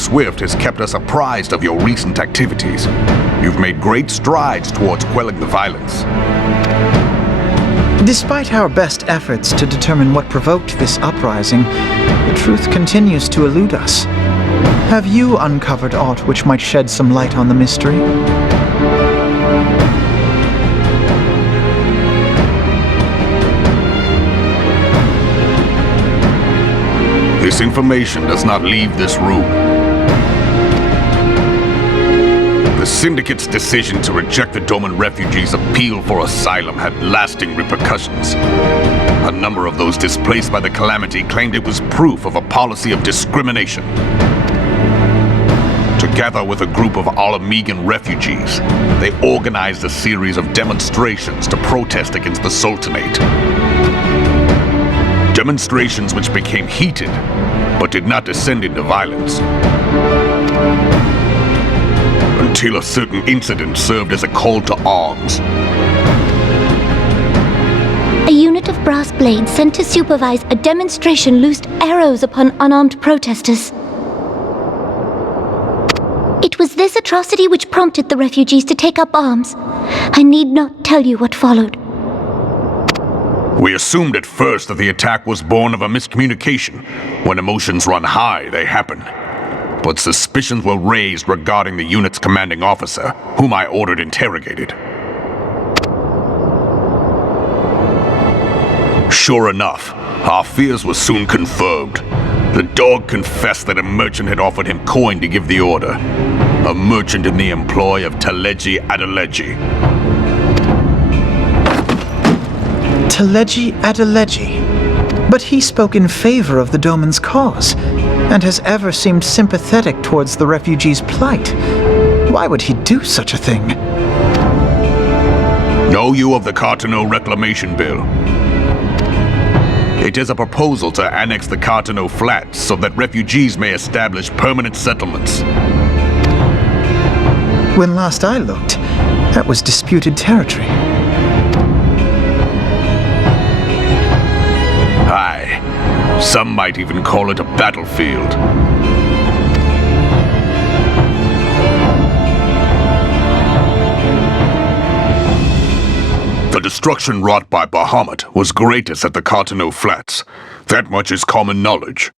Swift has kept us apprised of your recent activities. You've made great strides towards quelling the violence. Despite our best efforts to determine what provoked this uprising, the truth continues to elude us. Have you uncovered aught which might shed some light on the mystery? This information does not leave this room. The Syndicate's decision to reject the Doman refugees' appeal for asylum had lasting repercussions. A number of those displaced by the calamity claimed it was proof of a policy of discrimination. Together with a group of Alamegan refugees, they organized a series of demonstrations to protest against the Sultanate. Demonstrations which became heated, but did not descend into violence. Until a certain incident served as a call to arms. A unit of brass blades sent to supervise a demonstration loosed arrows upon unarmed protesters. It was this atrocity which prompted the refugees to take up arms. I need not tell you what followed. We assumed at first that the attack was born of a miscommunication. When emotions run high, they happen. But suspicions were raised regarding the unit's commanding officer, whom I ordered interrogated. Sure enough, our fears were soon confirmed. The dog confessed that a merchant had offered him coin to give the order. A merchant in the employ of Taleji Adeleji. Taleji Adeleji. But he spoke in favor of the Doman's cause, and has ever seemed sympathetic towards the refugees' plight. Why would he do such a thing? Know you of the Cartano Reclamation Bill? It is a proposal to annex the Cartano Flats so that refugees may establish permanent settlements. When last I looked, that was disputed territory. Aye. Some might even call it a battlefield. The destruction wrought by Bahamut was greatest at the Cartano Flats. That much is common knowledge.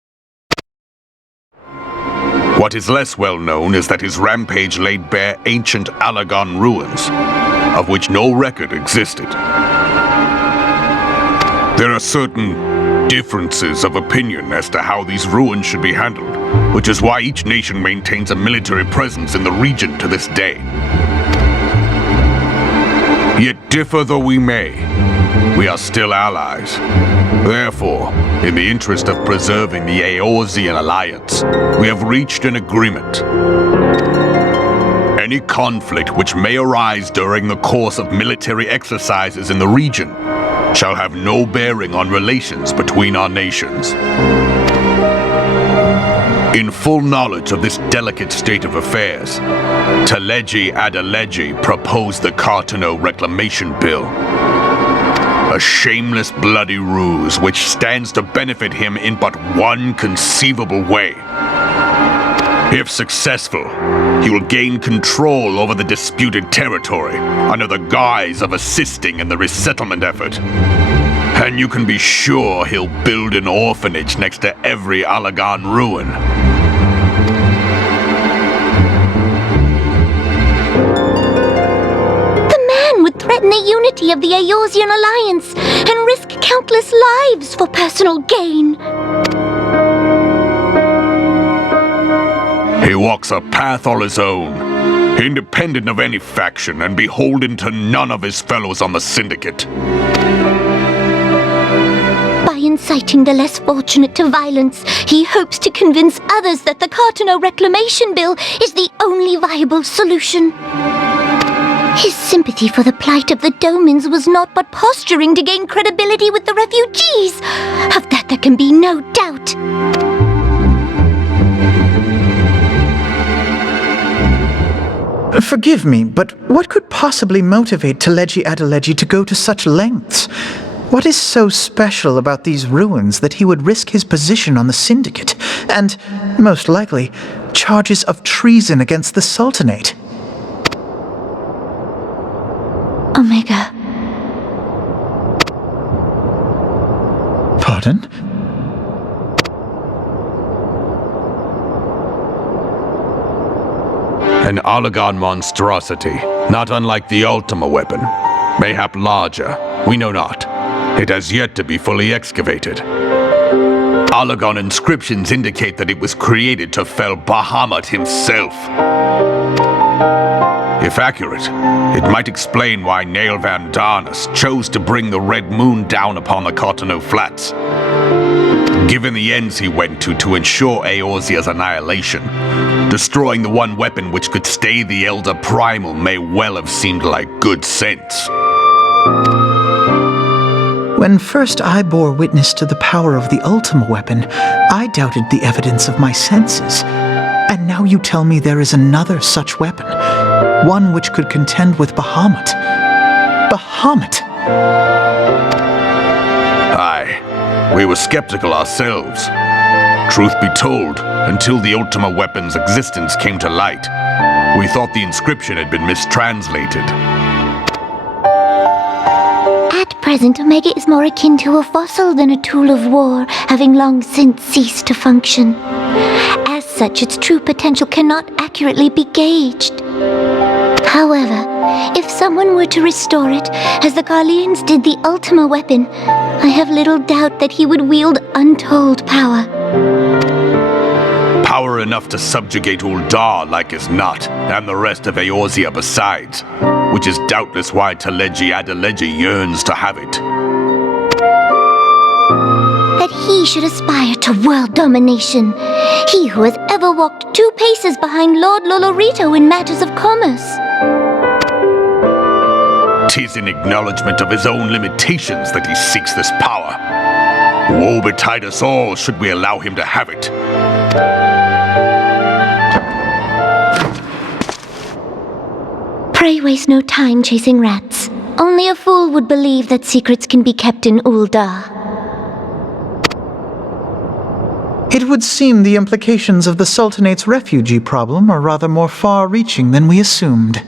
What is less well known is that his rampage laid bare ancient Alagon ruins, of which no record existed. There are certain differences of opinion as to how these ruins should be handled, which is why each nation maintains a military presence in the region to this day. Yet differ though we may, we are still allies. Therefore, in the interest of preserving the Eorzean alliance, we have reached an agreement. Any conflict which may arise during the course of military exercises in the region shall have no bearing on relations between our nations. In full knowledge of this delicate state of affairs, Taleji Adeleji proposed the Cartano Reclamation Bill. A shameless bloody ruse which stands to benefit him in but one conceivable way. If successful, he will gain control over the disputed territory under the guise of assisting in the resettlement effort. And you can be sure he'll build an orphanage next to every Alagon ruin. The man would threaten the unity of the Eorzean alliance and risk countless lives for personal gain. He walks a path all his own, independent of any faction and beholden to none of his fellows on the Syndicate. By inciting the less fortunate to violence, he hopes to convince others that the Cartano Reclamation Bill is the only viable solution. His sympathy for the plight of the Domans was not but posturing to gain credibility with the refugees. Of that there can be no doubt. Forgive me, but what could possibly motivate Taleji Adeleji to go to such lengths? What is so special about these ruins that he would risk his position on the Syndicate? And, most likely, charges of treason against the Sultanate. Omega. Pardon? An Oligon monstrosity, not unlike the Ultima weapon. Mayhap larger, we know not. It has yet to be fully excavated. Oligon inscriptions indicate that it was created to fell Bahamut himself. If accurate, it might explain why Nail Van Darnus chose to bring the Red Moon down upon the Cotonou Flats. Given the ends he went to ensure Eorzea's annihilation, destroying the one weapon which could stay the Elder Primal may well have seemed like good sense. When first I bore witness to the power of the Ultima weapon, I doubted the evidence of my senses. And now you tell me there is another such weapon, one which could contend with Bahamut. Bahamut! Aye, we were skeptical ourselves. Truth be told, until the Ultima weapon's existence came to light, we thought the inscription had been mistranslated. At present, Omega is more akin to a fossil than a tool of war, having long since ceased to function. As such, its true potential cannot accurately be gauged. However, if someone were to restore it, as the Garleans did the Ultima weapon, I have little doubt that he would wield untold power. Power enough to subjugate Uldar like as not, and the rest of Eorzea besides, which is doubtless why Taleji Adeleji yearns to have it. That he should aspire to world domination. He who has ever walked 2 paces behind Lord Lolorito in matters of commerce. 'Tis in acknowledgement of his own limitations that he seeks this power. Woe betide us all should we allow him to have it. Pray waste no time chasing rats. Only a fool would believe that secrets can be kept in Uldar. It would seem the implications of the Sultanate's refugee problem are rather more far-reaching than we assumed.